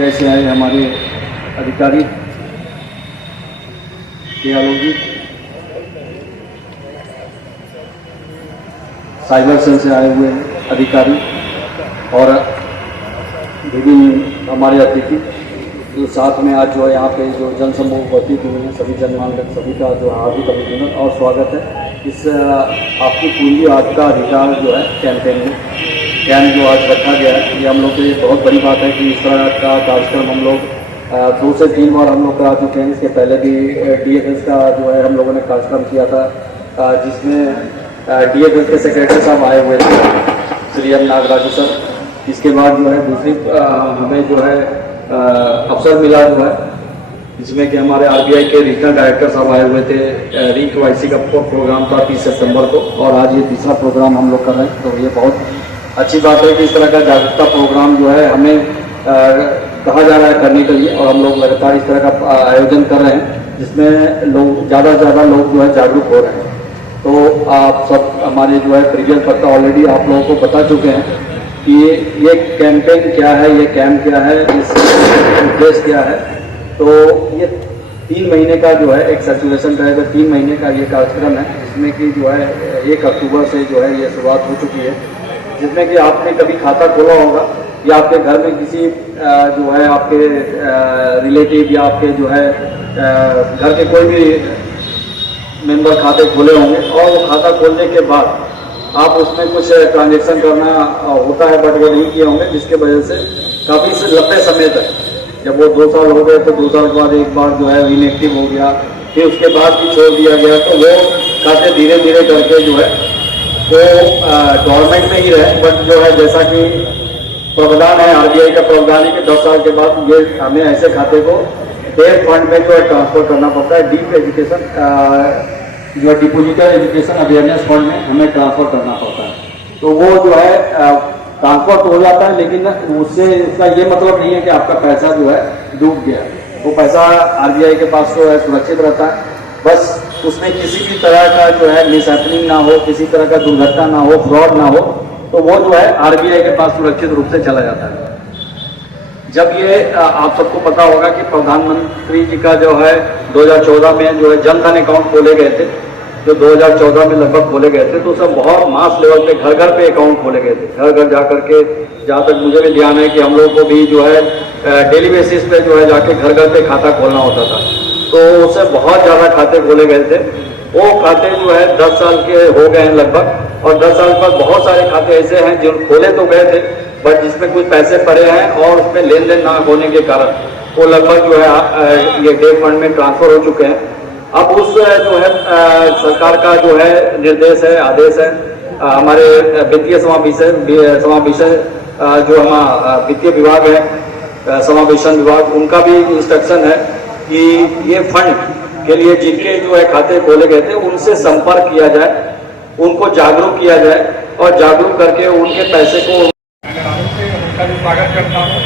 RBI से आए हमारे अधिकारी के आलोक जी, साइबर सेल से आए हुए अधिकारी और विभिन्न हमारे अतिथि जो साथ में आज जो है यहाँ पे जो जनसमूह उपस्थित हुए हैं, सभी जनमानस सभी का जो हार्दिक अभिनंदन और स्वागत है। इस आपकी पूंजी आपका अधिकार जो है कैंपेन में कैंप जो आज रखा गया है, ये हम लोग के लिए बहुत बड़ी बात है कि इस तरह का कार्यक्रम हम लोग 2 से 3 बार हम लोग करा चुके हैं। इसके पहले भी DFS का जो है हम लोगों ने कार्यक्रम किया था, जिसमें DFS के सेक्रेटरी साहब आए हुए थे, श्री एम नागराजू सर। इसके बाद जो है दूसरी हमें जो है अवसर मिला जो है, जिसमें कि हमारे RBI के रीजनल डायरेक्टर साहब आए हुए थे। ReKYC का प्रोग्राम था 30 सितंबर को और आज ये तीसरा प्रोग्राम हम लोग कर रहे हैं। तो ये बहुत अच्छी बात है कि इस तरह का जागरूकता प्रोग्राम जो है हमें कहा जा रहा है करने के लिए, और हम लोग लगातार इस तरह का आयोजन कर रहे हैं जिसमें लोग ज़्यादा से ज़्यादा लोग जो है जागरूक हो रहे हैं। तो आप सब हमारे जो है प्रीवियस वक्ता ऑलरेडी आप लोगों को बता चुके हैं कि ये कैंपेन क्या है, ये कैंप क्या है, इसका उद्देश्य क्या है। तो ये 3 महीने का जो है एक सर्कुलेशन रहेगा, 3 महीने का ये कार्यक्रम है, जिसमें कि जो है 1 अक्टूबर से जो है ये शुरुआत हो चुकी है, जिसमें कि आपने कभी खाता खोला होगा या आपके घर में किसी जो है आपके रिलेटिव या आपके जो है घर के कोई भी मेंबर खाते खोले होंगे, और वो खाता खोलने के बाद आप उसमें कुछ ट्रांजेक्शन करना होता है बट वो नहीं किए होंगे, जिसके वजह से काफ़ी लंबे समय तक, जब वो 2 साल हो गए तो 2 साल के बाद एक बार जो है इनएक्टिव हो गया, फिर उसके बाद भी छोड़ दिया गया, तो वो खाते धीरे धीरे करके जो है वो गवर्नमेंट में ही रहे। बट जो है जैसा कि प्रावधान है, RBI का प्रावधान है कि 10 साल के बाद ये हमें ऐसे खाते को डेट फंड में जो है ट्रांसफर करना पड़ता है, डीप एजुकेशन जो है डिपोजिटर एजुकेशन अवेयरनेस फंड में हमें ट्रांसफर करना पड़ता है। तो वो जो है ट्रांसफर तो हो जाता है, लेकिन उससे इसका ये मतलब नहीं है कि आपका पैसा जो है डूब गया। वो पैसा RBI के पास जो है सुरक्षित रहता है, बस उसमें किसी भी तरह का जो है मिसहैपनिंग ना हो, किसी तरह का दुर्घटना ना हो, फ्रॉड ना हो, तो वो जो है RBI के पास सुरक्षित रूप से चला जाता है। जब ये आप सबको पता होगा कि प्रधानमंत्री जी का जो है 2014 में जो है जनधन अकाउंट खोले गए थे, जो 2014 में लगभग खोले गए थे, तो सब बहुत मास लेवल पे घर घर पे अकाउंट खोले गए थे। घर घर जा करके, जहाँ तक मुझे भी ध्यान है कि हम लोगों को भी जो है डेली बेसिस पे जो है जाके घर घर पे खाता खोलना होता था, तो उससे बहुत ज़्यादा खाते खोले गए थे। वो खाते जो है 10 साल के हो गए हैं लगभग, और 10 साल के बाद बहुत सारे खाते ऐसे हैं जो खोले तो गए थे बट जिसमें कुछ पैसे पड़े हैं और उसमें लेन देन ना होने के कारण वो लगभग जो है ये डे फंड में ट्रांसफर हो चुके हैं। अब उस जो है सरकार का जो है निर्देश है, आदेश है, हमारे वित्तीय समावेशन जो हमारा वित्तीय विभाग है, समावेशन विभाग, उनका भी इंस्ट्रक्शन है कि ये फंड के लिए जिनके जो है खाते खोले गए थे उनसे संपर्क किया जाए, उनको जागरूक किया जाए और जागरूक करके उनके पैसे को उनका भी स्वागत करता हूँ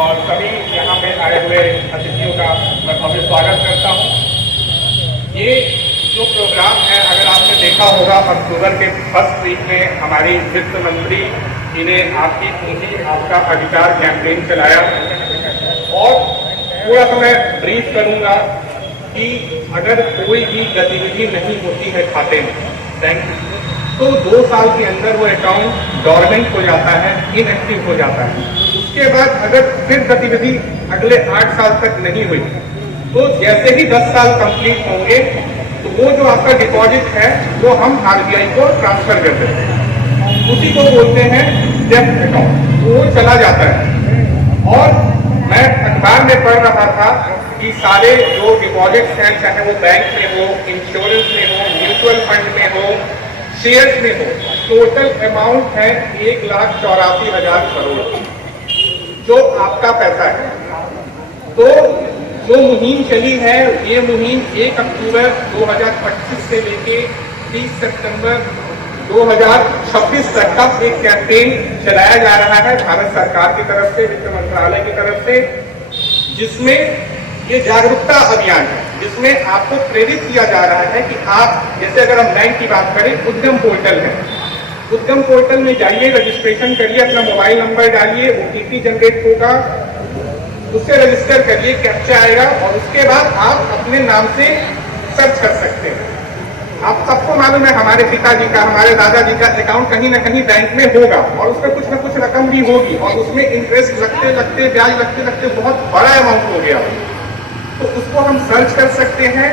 और सभी यहाँ पे आए हुए अतिथियों का मैं भव्य स्वागत करता हूँ। ये जो प्रोग्राम है, अगर आपने देखा होगा अक्टूबर के फर्स्ट वीक में हमारी वित्त मंत्री जी ने आपकी पूंजी आपका अधिकार कैंपेन चलाया, और थोड़ा सा मैं ब्रीफ करूंगा कि अगर कोई भी गतिविधि नहीं होती है खाते में बैंक तो 2 साल के अंदर वो अकाउंट डॉर्मेंट हो जाता है, इनएक्टिव हो जाता है। उसके बाद अगर फिर गतिविधि अगले 8 साल तक नहीं हुई तो जैसे ही 10 साल कंप्लीट होंगे तो वो जो आपका डिपॉजिट है वो हम RBI को ट्रांसफर कर देते हैं, उसी को बोलते हैं डेब्ट अकाउंट, वो चला जाता है। और मैं अखबार में पढ़ रहा था कि सारे जो डिपॉजिट्स हैं, चाहे वो बैंक में हो, इंश्योरेंस में हो, म्यूचुअल फंड में हो, शेयर्स में हो, टोटल अमाउंट है 1,84,000 करोड़ जो आपका पैसा है। तो जो मुहिम चली है, ये मुहिम 1 अक्टूबर 2025 से लेके 30 सितंबर 2026 तक का एक कैंपेन चलाया जा रहा है भारत सरकार की तरफ से, वित्त मंत्रालय की तरफ से, जिसमें ये जागरूकता अभियान है, जिसमें आपको प्रेरित किया जा रहा है कि आप, जैसे अगर हम बैंक की बात करें, उद्यम पोर्टल है, उद्यम पोर्टल में जाइए, रजिस्ट्रेशन करिए, अपना मोबाइल नंबर डालिए, OTP जनरेट होगा, उससे रजिस्टर करिए, कैप्चा आएगा और उसके बाद आप अपने नाम से सर्च कर सकते हैं। आप सबको मालूम है हमारे पिताजी का, हमारे दादाजी का अकाउंट कहीं ना कहीं बैंक में होगा और उसमें कुछ ना कुछ रकम भी होगी और उसमें इंटरेस्ट लगते लगते, ब्याज लगते लगते बहुत बड़ा अमाउंट हो गया, तो उसको हम सर्च कर सकते हैं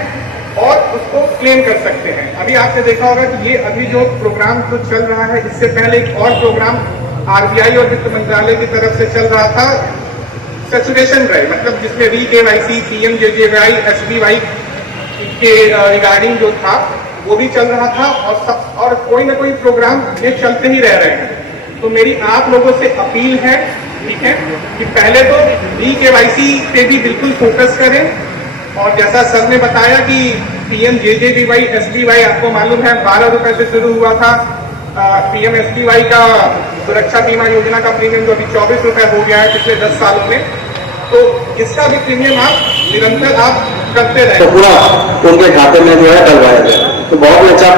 और उसको क्लेम कर सकते हैं। अभी आपने देखा होगा कि ये अभी जो प्रोग्राम जो चल रहा है, इससे पहले एक और प्रोग्राम आरबीआई और वित्त मंत्रालय की तरफ से चल रहा था, सैचुरेशन ड्राइव, मतलब जिसमें रीकेवाईसी, पीएमजेजेवाई, एसबीवाई के रिगार्डिंग जो था वो भी चल रहा था और कोई ना कोई प्रोग्राम ये चलते ही रह रहे हैं। तो मेरी आप लोगों से अपील है, ठीक है, कि पहले तो रीकेवाईसी पे भी बिल्कुल फोकस करें और जैसा सर ने बताया कि पीएमजेजेबीवाई, एसबीवाई आपको मालूम है 12 रुपए से शुरू हुआ था। पीएमएसबीवाई का सुरक्षा बीमा योजना का प्रीमियम जो अभी 24 रुपए हो गया है पिछले 10 सालों में, तो इसका भी प्रीमियम आप निरंतर आप करते रहे तो पूरा उनके खाते में जो है डलवाया गया। तो बहुत अच्छा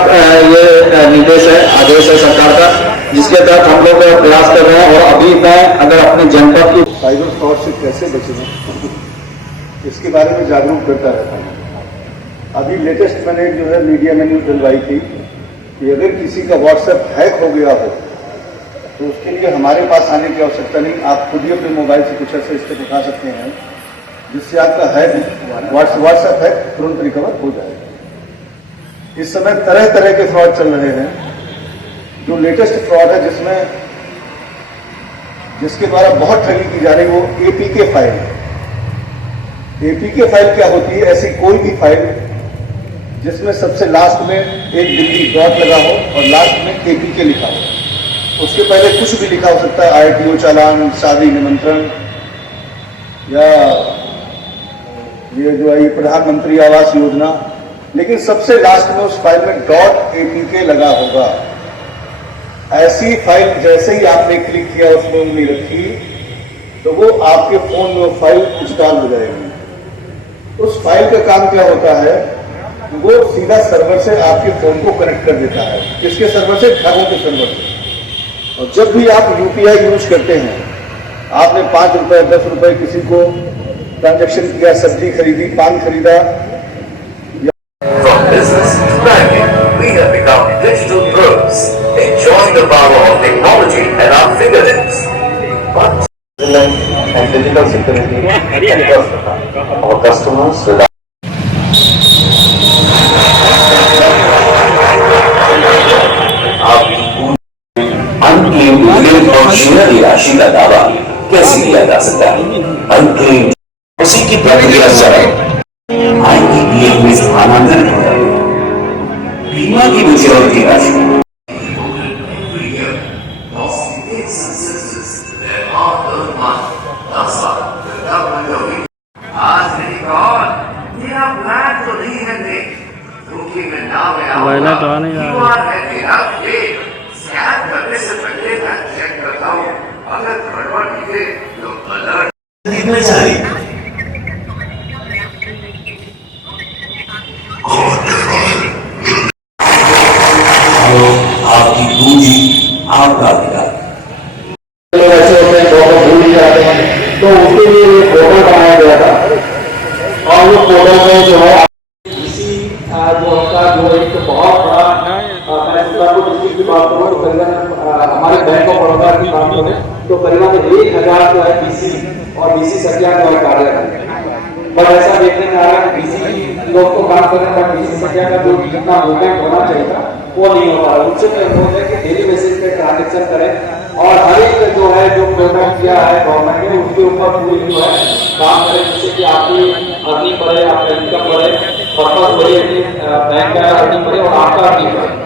ये निर्देश है, आदेश है सरकार का, जिसके तहत हम लोग प्रयास कर रहे हैं। और अभी मैं अगर अपने जनपद की साइबर फ्रॉड से कैसे बचें इसके बारे में जागरूक करता रहता हूँ। अभी लेटेस्ट मैंने जो है मीडिया में न्यूज डलवाई थी कि अगर किसी का व्हाट्सएप हैक हो गया हो तो उसके लिए हमारे पास आने की आवश्यकता नहीं, आप खुद ही अपने मोबाइल से कुछ ऐसे स्टेप उठा सकते हैं जिससे आपका हैक व्हाट्सएप हैक तुरंत रिकवर हो जाएगा। इस समय तरह तरह के फ्रॉड चल रहे हैं। जो लेटेस्ट फ्रॉड है जिसके द्वारा बहुत ठगी की जा रही वो एपीके फाइल है। एपीके फाइल क्या होती है? ऐसी कोई भी फाइल जिसमें सबसे लास्ट में एक बिंदी डॉट लगा हो और लास्ट में एपीके लिखा हो, उसके पहले कुछ भी लिखा हो सकता है, आरटीओ चालान, शादी निमंत्रण, या ये जो है ये प्रधानमंत्री आवास योजना, लेकिन सबसे लास्ट में उस फाइल में डॉट एपीके लगा होगा। ऐसी फाइल जैसे ही आपने क्लिक किया, उसमें उंगली रखी, तो वो आपके फोन में वो फाइल इंस्टॉल हो जाएगी। उस फाइल का काम क्या होता है? वो सीधा सर्वर से आपके फोन को कनेक्ट कर देता है। किसके सर्वर से? ठगों के सर्वर से। और जब भी आप यूपीआई यूज करते हैं, आपने 5 रुपए 10 रुपए किसी को ट्रांजैक्शन किया, सब्जी खरीदी, पान खरीदा, From business to banking, we have become digital pros, enjoying the power of technology at our fingertips. But and digital security because our customers rely unclaimed claim और शेयर राशि का दावा कैसे किया जा सकता है? अनक्लेम्ड उसी की प्रक्रिया सरल, आएंगे क्लेम में स्थानांतरित हो जाएगी। बीमा की मेच्योरिटी राशि आज नहीं कौन तेरा प्लान तो नहीं है देख, क्योंकि मैं ना में आऊंगा है तेरा फेक। स्कैन करने से पहले मैं चेक करता हूँ, अगर गड़बड़ निकले तो अलर्ट देखना चाहिए। आपकी पूंजी आपका अधिकार। लोग ऐसे होते हैं फोटो भूल ही जाते हैं, तो उसके लिए एक फोटो बनाया गया था और वो फोटो में जो है इसी जो उसका जो एक बहुत बड़ा डिस्ट्रिक्ट की बात करूँ तो करीबन हमारे बैंक ऑफ बड़ौदा की बात करें तो करीबन 1000 जो है बीसी और बीसी संख्या जो है कार्य है। बट ऐसा देखने में आ रहा है बीसी लोग तो काम कर रहे हैं, बट बीसी संख्या का जो जितना मूवमेंट होना चाहिए था वो नहीं हो पा रहा। उनसे मैं बोल रहे कि डेली बेसिस पे ट्रांजेक्शन करें और हर एक जो है जो पेमेंट किया है गवर्नमेंट ने उसके ऊपर पूरी जो है काम करें, जिससे कि आपकी अर्निंग बढ़े, आपका इनकम बढ़े, पर्पज बढ़े, बैंक का अर्निंग बढ़े और आपका अर्निंग बढ़े।